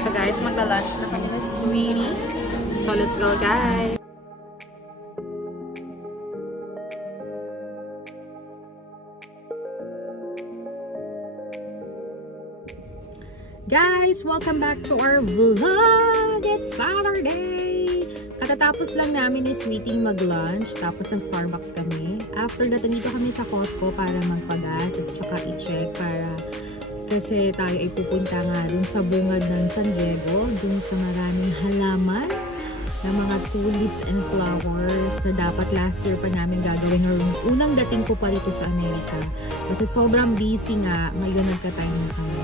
So guys, magla-lunch na kami na sweetie. So let's go guys! Guys, welcome back to our vlog! It's Saturday! Katatapos lang namin ni Sweetie mag-lunch, tapos ng Starbucks kami. After that, nandito kami sa Costco para magpagas at saka i-check para kasi tayo ay pupunta nga dun sa bungad ng San Diego, dun sa maraming halaman na mga tulips and flowers na dapat last year pa namin gagawin or unang dating ko pa rito sa Amerika. Kasi sobrang busy nga, ngayon nagka-time na kami.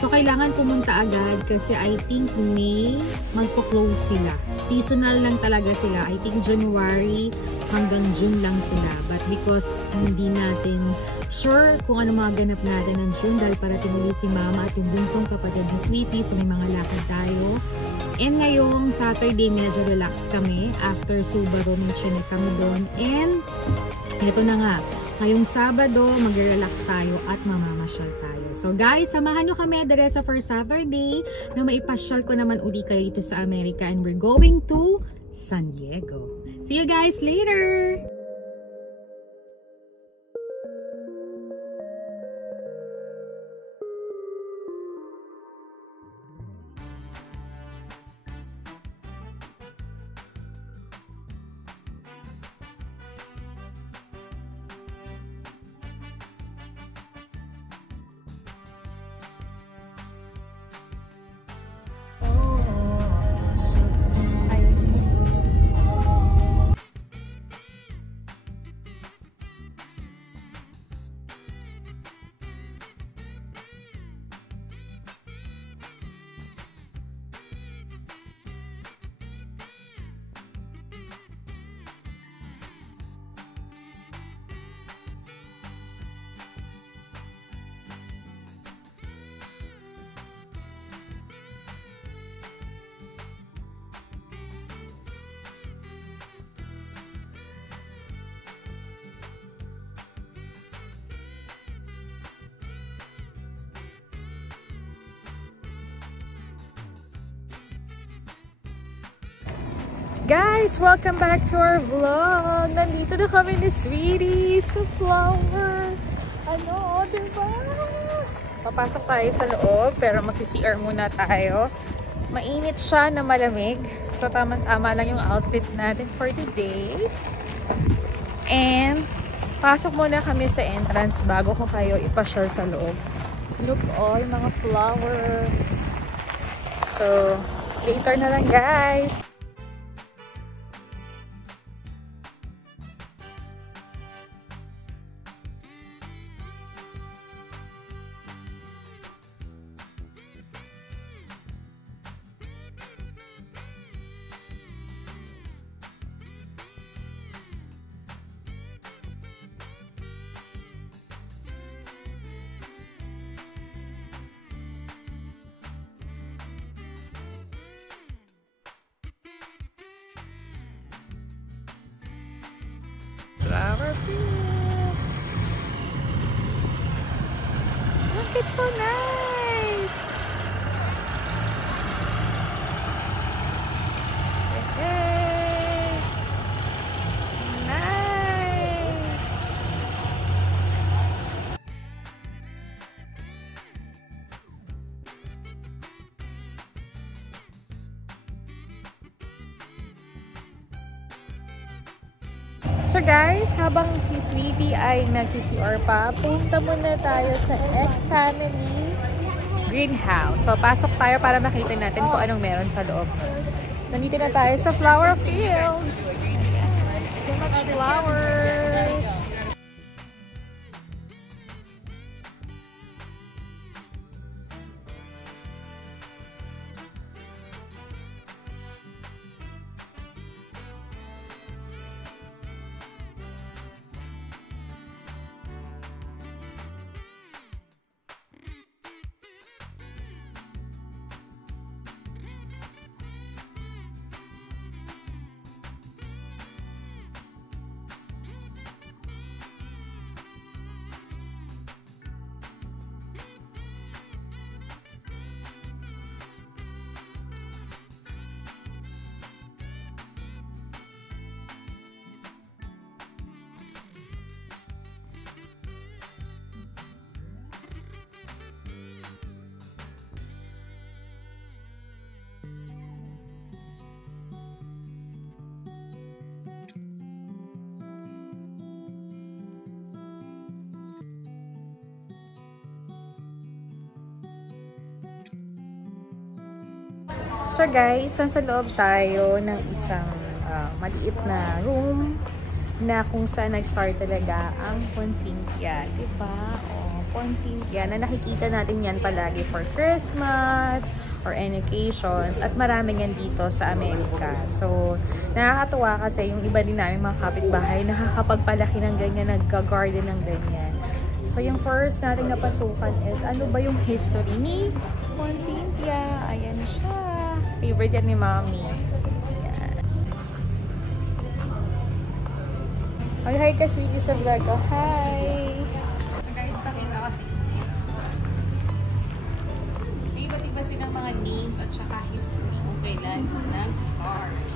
So kailangan pumunta agad kasi I think May magpo-close sila. Seasonal lang talaga sila. I think January hanggang June lang sila. But because hindi natin sure kung ano mga ganap natin ng June dahil parating ulit si Mama at yung bunsong kapatid ni Sweetie, so may mga lakad tayo. And ngayong Saturday, medyo relax kami. After Subaru, may chinek kami doon. And ito na nga, ngayong Sabado, mag-relax tayo at mamamasyal tayo. So guys, samahan nyo kami the rest of our Saturday na maipasyal ko naman uli kayo dito sa Amerika. And we're going to San Diego. See you guys later! Guys, welcome back to our vlog. Nandito na kami ni Sweetie sa flower. Ano, diba? Papasok tayo sa loob, pero mag-CR muna tayo. Mainit siya na malamig. So, tama-tama lang yung outfit natin for today. And, pasok muna kami sa entrance bago ko kayo ipasyal sa loob. Look, all mga flowers. So, later na lang, guys. Flower field. Look, it's so nice. Hey, nice. So guys, habang si Sweetie ay nagsi-CR pa, punta muna tayo sa Egg Family Greenhouse. So pasok tayo para makita natin kung anong meron sa loob. Nandito na tayo sa flower fields. flowers. So guys, nasa loob tayo ng isang maliit na room na kung saan nag-start talaga ang Poncintia, diba? O, Poncintia, na nakikita natin yan palagi for Christmas or any occasions, at maraming yan dito sa Amerika. So, nakakatuwa kasi yung iba din namin mga kapitbahay nakakapagpalaki ng ganyan, nagka-garden ng ganyan. So, yung first nating napasukan is, ano ba yung history ni Poncintia? Ayan siya. Favorite yan ni Mommy. Ayan. Hi ka, sweetie, sa vlog ko. Hi! So guys, pakita kasi. May iba't iba silang mga names at saka history kung kailan nag-start.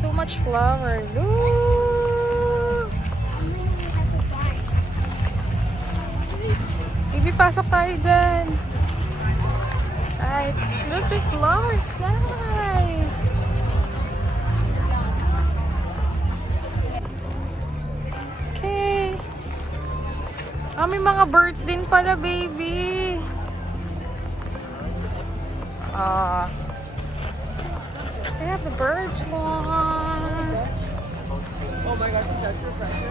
Too much flower. Look! Baby, pasok tayo dyan. Right. Look, the flower. It's nice. Okay. Ah, may mga birds din pala, baby. I have the birds one. Oh my gosh, the Dutch refresher.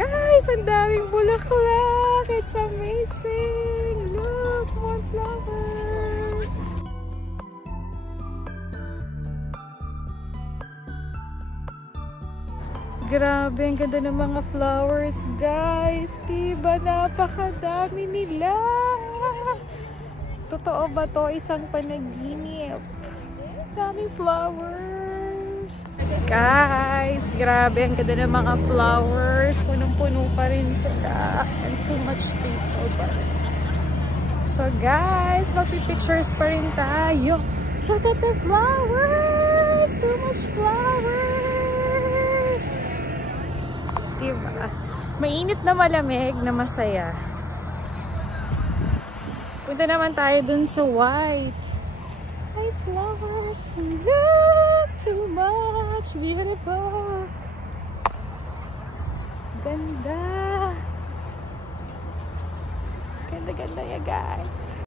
Guys, ang daming bulaklak. It's amazing. Look, more flowers. Grabe, ang ganda ng mga flowers, guys. Diba, napakadami nila. Totoo ba to? Isang panaginip. Daming flowers. Guys, grabe, ang ganda ng mga flowers. Punong-puno pa rin sila. And too much people pa rin. So, guys, magpipictures pa rin tayo. Look at the flowers! Too much flowers! Diba? Mainit na malamig na masaya. Punta naman tayo dun sa white. Hi, flowers. Look, too much. Beautiful. Ganda. Ganda-ganda ya, guys.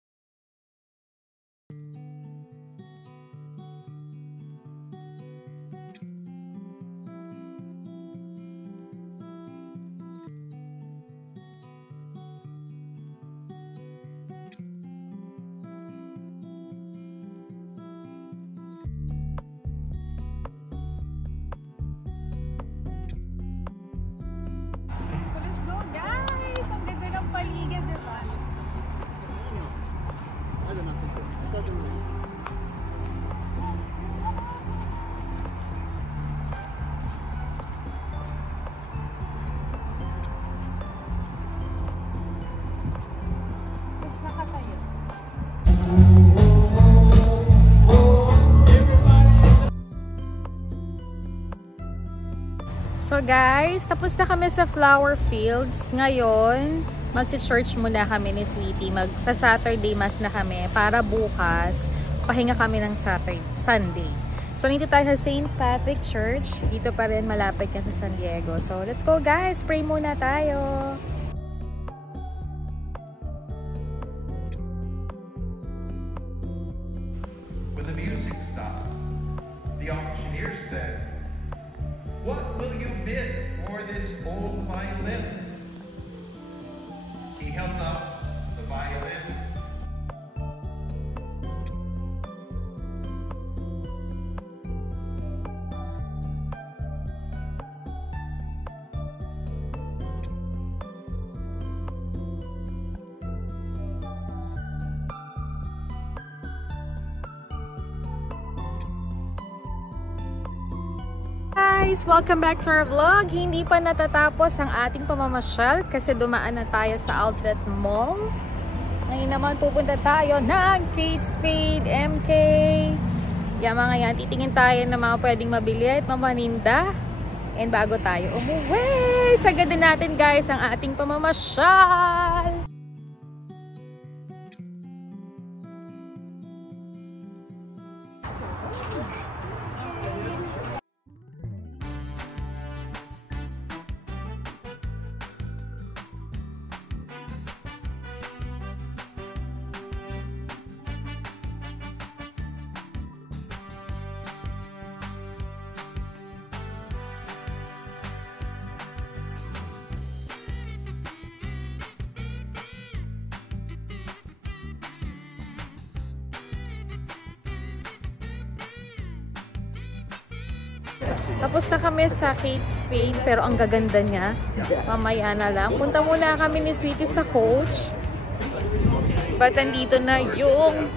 So guys, tapos na kami sa flower fields. Ngayon, magche-church muna kami ni Sweetie. Sa Saturday mass na kami para bukas pahinga kami ng Sunday. So dito tayo sa St. Patrick Church. Dito pa rin malapit yan sa San Diego. So let's go guys, pray muna tayo. When the music stopped, the auctioneer said, "What will you bid for this old violin?" He held up the violin. Guys, welcome back to our vlog. Hindi pa natatapos ang ating pamamasyal kasi dumaan na tayo sa Outlet Mall. Ngayon naman pupunta tayo ng Kate Spade, MK. Yan mga yan, titingin tayo ng mga pwedeng mabili at mamaninda. And bago tayo umuwi, sagadin natin guys ang ating pamamasyal. Tapos na kami sa Kate Spade, pero ang gaganda niya. Mamaya na lang. Punta muna kami ni Sweetie sa Coach. But andito na yung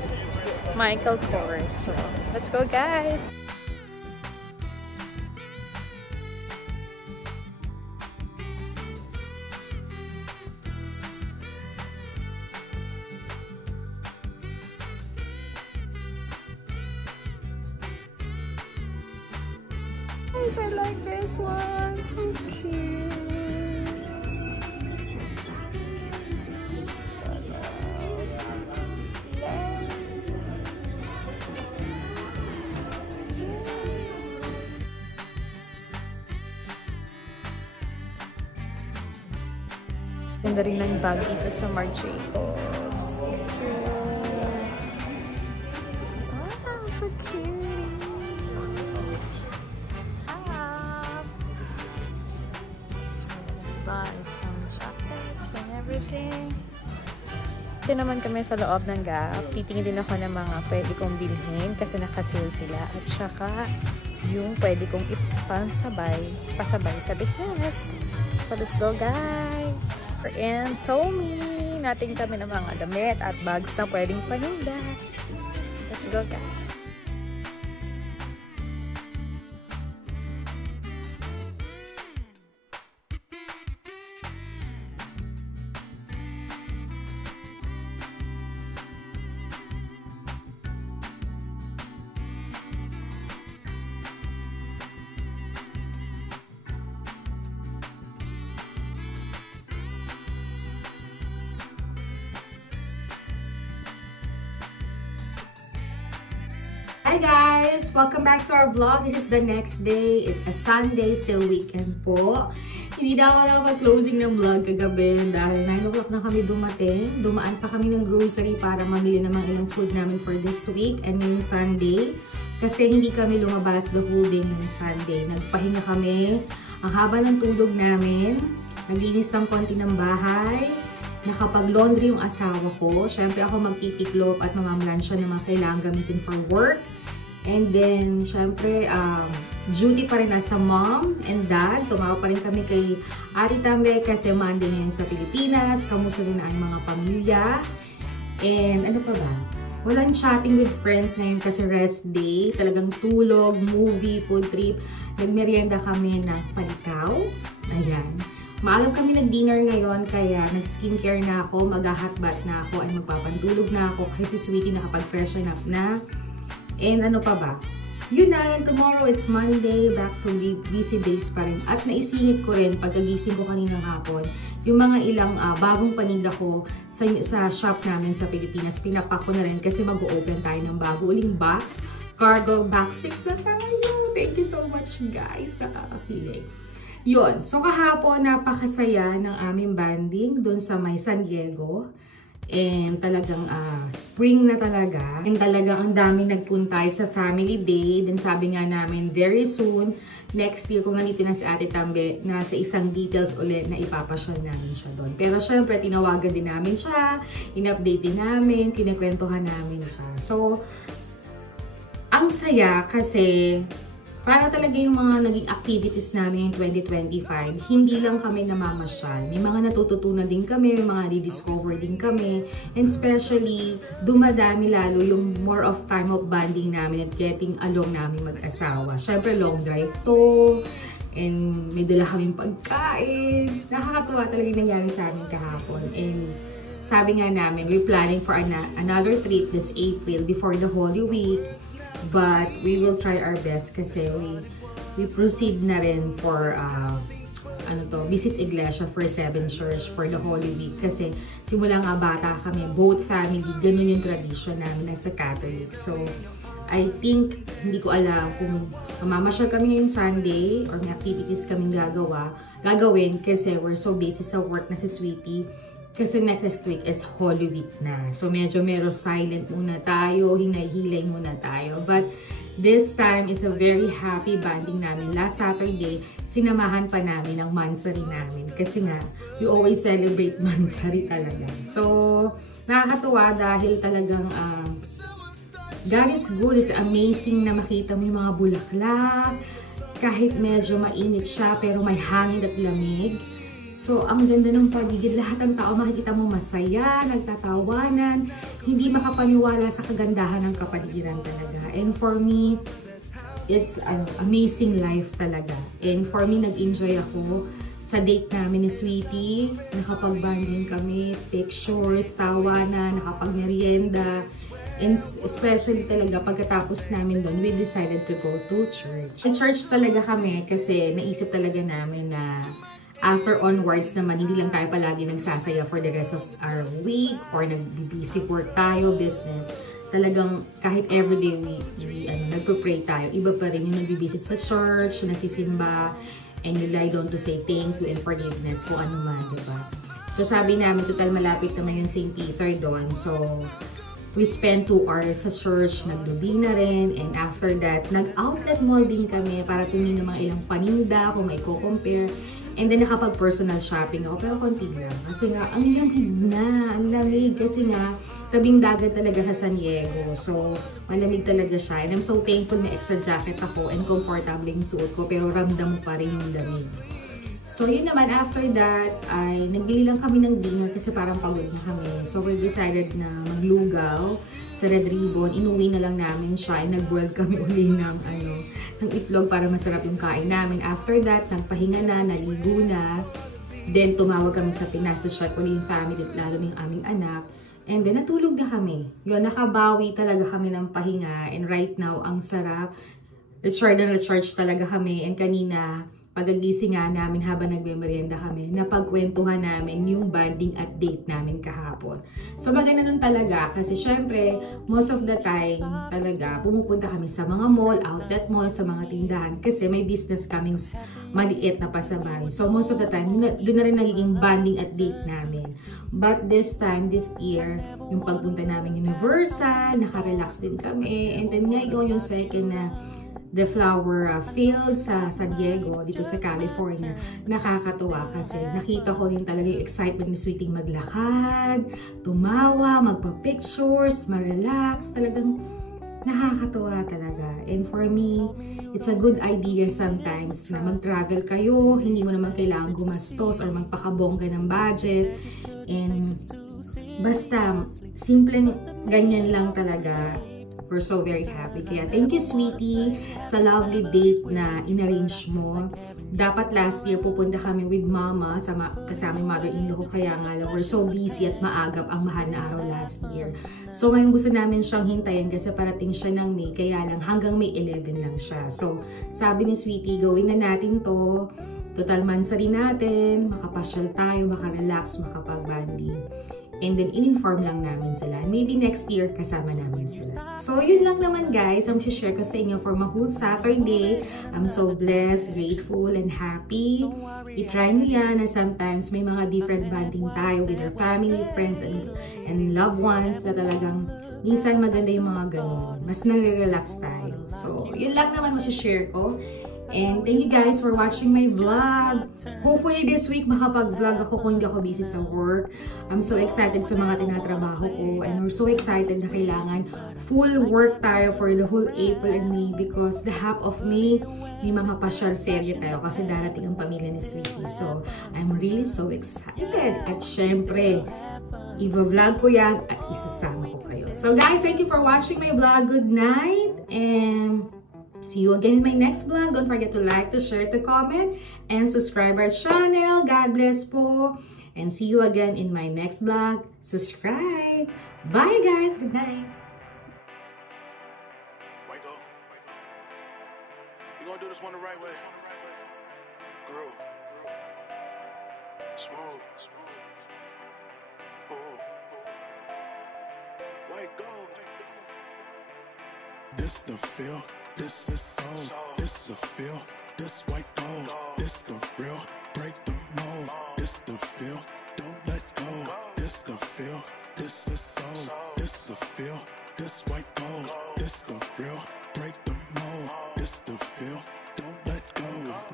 Michael Kors. So, let's go guys! I like this one, so cute. Ganda rin ng bag dito sa Marc Jacobs. So cute. Wow, so cute. Okay. Ito naman kami sa loob ng Gap. Titingin din ako ng mga pwede kong bilhin kasi nakasale sila. At saka yung pwede kong pasabay sa business. So let's go guys! We're in Tommy. Nating kami ng mga damit at bags na pwedeng paninda. Let's go guys! Hi guys! Welcome back to our vlog. This is the next day. It's a Sunday, still weekend po. Hindi na ako nakapag-closing ng vlog kagabi dahil 9 o'clock na kami dumating. Dumaan pa kami ng grocery para mamili ng mga ilang food namin for this week and ngayong Sunday. Kasi hindi kami lumabas the whole day ngayong Sunday. Nagpahinga kami. Ang haba ng tulog namin. Naglinis ng konti ng bahay. Nakapag-laundry yung asawa ko. Siyempre ako magtitiklop at mamamlansya ng mga kailangan gamitin for work. And then, syempre, duty pa rin nasa mom and dad. Tumawag pa rin kami kay Ate Tambe kasi Monday ngayon sa Pilipinas. Kamusta rin ang mga pamilya. And ano pa ba? Walang chatting with friends ngayon kasi rest day. Talagang tulog, movie, food trip. Nagmerienda kami ng palikaw. Ayan. Maalam kami nag-dinner ngayon kaya nag-skincare na ako, mag-hotbath na ako, ay magpapantulog na ako kasi si Sweetie nakapag-freshen up na. And ano pa ba? Yun na, and tomorrow it's Monday, back to busy days pa rin. At naisingit ko rin pagkagising ko kaninang hapon, yung mga ilang bagong paninda ko sa shop namin sa Pilipinas. Pinapak ko na rin kasi mag-open tayo ng bago uling box. Cargo box 6 na tayo. Thank you so much guys. Nakakakilig. Yun. So kahapon, napakasaya ng aming banding doon sa may San Diego. And talagang spring na talaga. And talagang ang daming nagpunta sa family day. Then sabi nga namin, very soon, next year kung nandito na si Ate Tambe, nasa isang details ulit na ipapasyal namin siya doon. Pero syempre, tinawagan din namin siya, in-update din namin, kinekwentuhan namin siya. So, ang saya kasi para talaga yung mga naging activities namin in 2025, hindi lang kami namamasyal. May mga natututunan din kami, may mga rediscover din kami. And especially, dumadami lalo yung more of time of bonding namin at getting along namin mag-asawa. Siyempre, long drive to. And may dala kaming pagkain. Nakakatuwa talaga yung nangyari sa amin kahapon. And sabi nga namin, we're planning for another trip this April before the Holy Week. But we will try our best kasi we proceed na rin for visit Iglesia for 7 Church for the Holy Week kasi simula nga bata kami, both family, ganun yung tradition namin as a Catholic. So I think, hindi ko alam kung mamasyal kami ngayong Sunday or may activities kaming gagawin kasi we're so busy sa work na si Sweetie. Kasi next week is Holy Week na. So medyo silent muna tayo, hinay-hilay muna tayo. But this time is a very happy bonding namin. Last Saturday, sinamahan pa namin ang Mansari namin. Kasi nga, we always celebrate Mansari talaga. So, nakakatuwa dahil talagang God is good. It's amazing na makita mo yung mga bulaklak. Kahit medyo mainit siya, pero may hangin at lamig. So, ang ganda ng paligid. Lahat ng tao makikita mo masaya, nagtatawanan, hindi makapaniwala sa kagandahan ng kapaligiran talaga. And for me, it's an amazing life talaga. And for me, nag-enjoy ako sa date namin ni Sweetie. Nakapag-banding kami, pictures, tawanan, nakapag-merienda. And especially talaga, pagkatapos namin doon, we decided to go to church. In church talaga kami kasi naisip talaga namin na after onwards naman, hindi lang tayo palagi nagsasaya for the rest of our week or nag-busy work tayo, business. Talagang kahit everyday nagpo-pray tayo, iba pa rin yung nag-visit sa church, nasisimba, and you lie down to say thank you and forgiveness kung ano man, diba? So sabi namin, total malapit naman yung St. Peter doon. So we spent 2 hours sa church, naglubi na rin, and after that, nag-outlet mall din kami para tumingin ng mga ilang paninda kung may co-compare. And then nakapag-personal shopping ako, pero konti lang. Kasi nga, ang lamig na. Ang lamig kasi nga, tabing dagat talaga sa San Diego. So, malamig talaga siya. And I'm so thankful na extra jacket ako and comfortable yung suot ko, pero ramdam mo pa rin yung lamig. So, yun naman, after that, ay nagbili lang kami ng dinner kasi parang pagod na kami. So, we decided na maglugaw sa Red Ribbon. Inuwi na lang namin siya and nag-boil kami uli ng itlog para masarap yung kain namin. After that, nagpahinga na, naligo na. Then, tumawag kami sa Pinas to check uli yung family, lalo yung aming anak. And then, natulog na kami. Yun, nakabawi talaga kami ng pahinga. And right now, ang sarap. Recharge talaga kami. And kanina, pagagising nga namin habang nagme-merienda kami, napagkwentuhan namin yung bonding at date namin kahapon. So maganda nun talaga kasi syempre, most of the time talaga, pumupunta kami sa mga mall, outlet mall, sa mga tindahan kasi may business kaming maliit na pasabay. So most of the time, doon na rin nagiging bonding at date namin. But this time, this year, yung pagpunta namin Universal, naka-relax din kami. And then ngayon yung second na the flower field sa San Diego, dito sa California, nakakatuwa kasi nakita ko din talaga yung excitement ni Sweetie maglakad, tumawa, magpa-pictures, ma-relax, talagang nakakatuwa talaga. And for me, it's a good idea sometimes na mag-travel kayo, hindi mo naman kailangan gumastos or magpakabongga ng budget, and basta, simpleng ganyan lang talaga. We're so very happy. Kaya thank you, Sweetie, sa lovely date na inarrange mo. Dapat last year pupunta kami with Mama kasama yung mother-in-law ko. Kaya nga lang, we're so busy at maagap ang mahal na araw last year. So ngayon gusto namin siyang hintayin kasi parating siya ng May. Kaya lang hanggang May 11 lang siya. So sabi ni Sweetie, gawin na natin to. Total mansa rin natin. Makapasyal tayo, makarelax, makapag-banding. And then, in-inform lang namin sila. Maybe next year, kasama namin sila. So, yun lang naman guys. Ang share ko sa inyo for my whole Saturday. I'm so blessed, grateful, and happy. I-try nyo yan na sometimes may mga different bonding tayo with our family, friends, and loved ones na talagang minsan maganda yung mga ganun. Mas nare-relax tayo. So, yun lang naman share ko. And thank you guys for watching my vlog. Hopefully this week makapag-vlog ako kung hindi ako busy sa work. I'm so excited sa mga tinatrabaho ko. And we're so excited na kailangan full work tayo for the whole April and May because the half of May, may mga pasyal serye tayo kasi darating ang pamilya ni Sweetie. So, I'm really so excited. At syempre, i-vlog ko yan at isasama ko kayo. So guys, thank you for watching my vlog. Good night and see you again in my next vlog. Don't forget to like, to share, to comment, and subscribe our channel. God bless po. And see you again in my next vlog. Subscribe. Bye guys. Good night. Michael, we're gonna do this one the right way. Groove. Smooth. Ooh. White gold. This the feel, this is soul, this the feel, this white gold, this the real, break the mold, this the feel, don't let go, this the feel, this is soul, this the feel, this white gold, this the real, break the mold, this the feel, don't let go,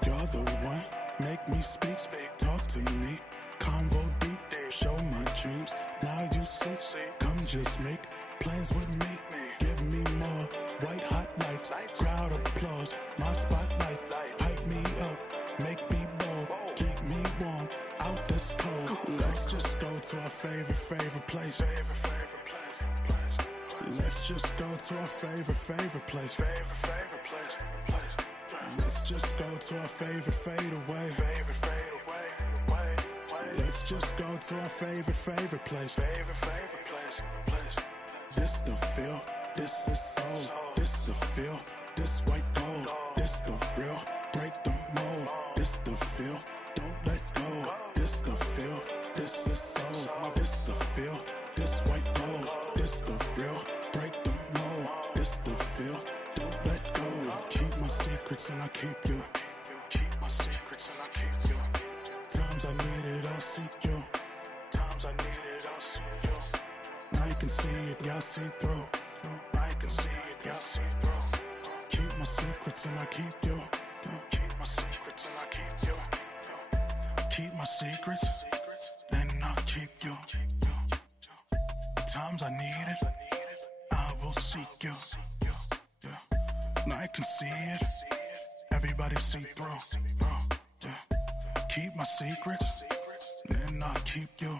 you're the one, make me speak, talk to me, convo deep, show my dreams, now you see, come just make plans with me, give me more. White hot lights, crowd applause, my spotlight, hype me up, make me bold, keep me warm, out this cold. Let's just go to our favorite place. Let's just go to our favorite place. Let's just go to our favorite fade away. Let's just go to our favorite place. This the feel, this is soul, this the feel, this white gold, this the real, break the mold, this the feel, don't let go, this the feel, this is soul, this the feel, this white gold, this the real, break the mold, this the feel, don't let go, keep my secrets and I keep you, keep my secrets and I keep you, times I need it I'll seek you, times I need it I'll seek you, now you can see it, y'all see through. I can see it, y'all see through. Keep my secrets and I keep you. Keep my secrets and I keep you. secrets, then I'll keep you. Times I need it, I will seek you. I can see it, everybody see through. Keep my secrets, then I'll keep you.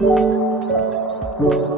Thank you.